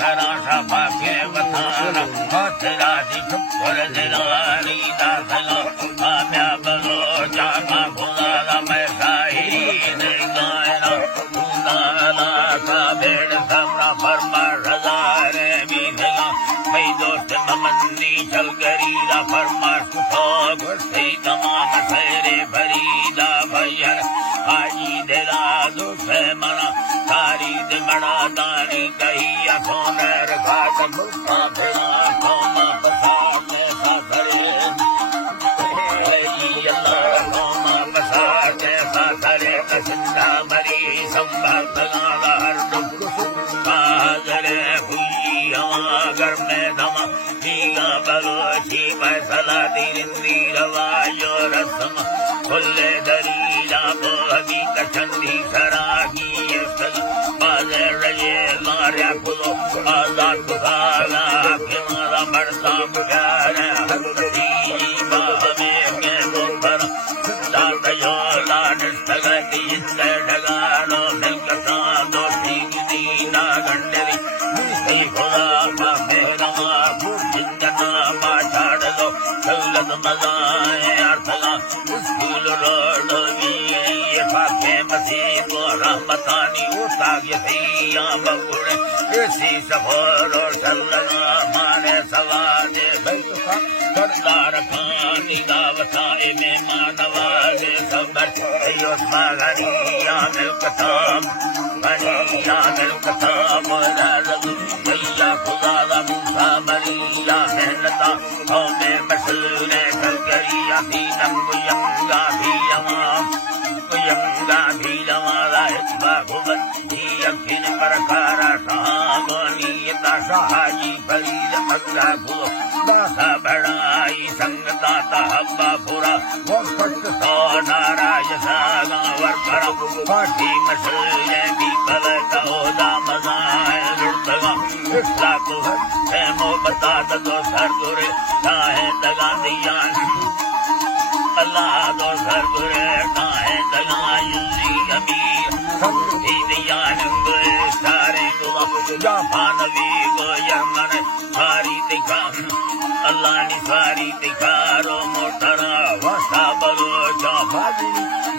सराशा भाग्य बताना तेरा जी छुपर दिलानी दासला आम्या बलो जामा खुदा मैं साही ने गायना खुदा का बेड़ समरा फरमा रज़ारे भी देगा मैं दोस्त ममन्नी चल गरीदा फरमा सुखा गुस्से तमाम सेरे भरीदा भैया आजी दिला दुसे मना तारी दे बड़ा दानी कहिया सोनर घाट मुक्ता फिरा सोना पसा में सासरे सोना पसा में सासरे कसिंदा मरी संभाल गाना हर दुख सागरे हुई हमागर में धमा नीगा बलोची फैसला दिरिंदी रवायो रसम खुले दरीला बोहबी कछंदी सरागी बाजे रये मार्या खुलो आजाद खुदाला फिमाला मरता बुझारे हल्दी बाहमे के दोबर दातयो लानिस्तगती इंदे ढगानो मिलकता दोषी गिदीना गंडरी मुझी खुदा का मेहरमा जिंदना माछाड़ दो सल्लत मजाए अर्थला स्कूल रोड ये फाके मसीह रहमतानी उताग यसिया बबुड़े इसी सफर और सल्लना माने सवाजे बैठा सरदार खानी दावता में मानवाजे सबर योस्मा घरिया मिलकताम घरिया मिलकताम रज़ू भैया खुदा दा मूसा मरिया मेहनता हमें मसले कलकरिया भी नंगुयंगा भी अमाम यंगा भी लमाला बाहुबल यक्षिण परकारा सामनीयता सहाजी फरीद मक्का भूलो दासा बड़ाई संगदाता हब्बा पुरा वक्त तो नाराज सागा वर्करा पाठी मसले भी कल कहोदा मजाए रुतगा इस्ला को है मो बता दो सरदुरे चाहे दगा दियान अल्लाह दो सरदुरे चाहे दगा युली अमीर सबी दियान सारे दुआ जापान भी गो यमन सारी दिखा अल्लाह ने सारी दिखा रो मोटरा वसा बलो जापानी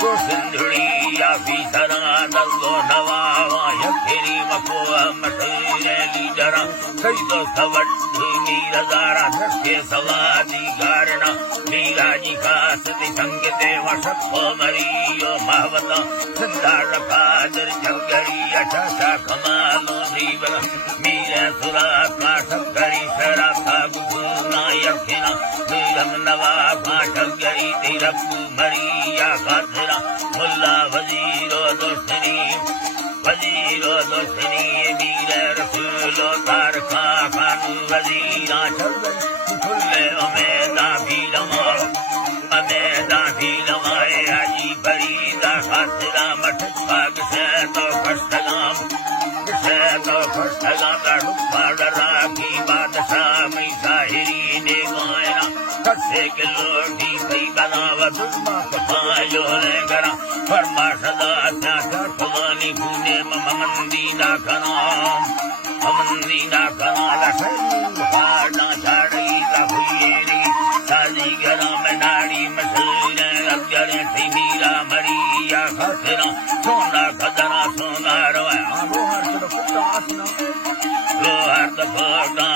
गो सिंधुड़ी या भी सरा दल्लो नवावा यखिरी वको मठेरे लीजरा कई तो सवट मीरदारा नस्के सवादी गारना मीरा जी खास संगते वशको मरियो महवता सिद्धार फादर जलगरी अठाशा कमालो जीवन मीरा सुरा पाठक गरी शरा फागु नायकिना मीरम नवा पाठक गरी तिरपु मरिया खातरा मुल्ला वजीरो दोस्तनी मीरा रसूलो तारका खानु वजीरा चल खुले अमेदा भी लमाए आजी बरीदा खातरा मठ भाग से तो खस्तगाम रुपा राखी बादशाह में साहिरी ने गायना कसे के लोटी कई बनावत पायो ले करा फरमा सदा त्या खुदानी खूने ममंदीना कना लखना छाड़ी का हुई साजी घरा में नाड़ी मसले अगरे थी मीरा मरिया खतरा सोना खतरा सोना रोया लोहर दफासना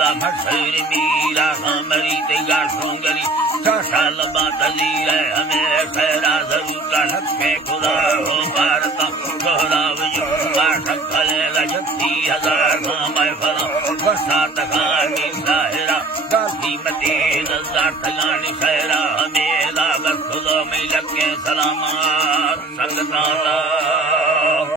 ला मसले मीरा हमारी तेगा सोंगरी साल बात लीले हमें खैरा जरूर का लक्ष्य खुदा हो भारता दोहरा विजुमा ठक्कले लजती हजार मैं फला बरसात खानी साहिरा गाली मते नज़ार ठगानी खैरा हमें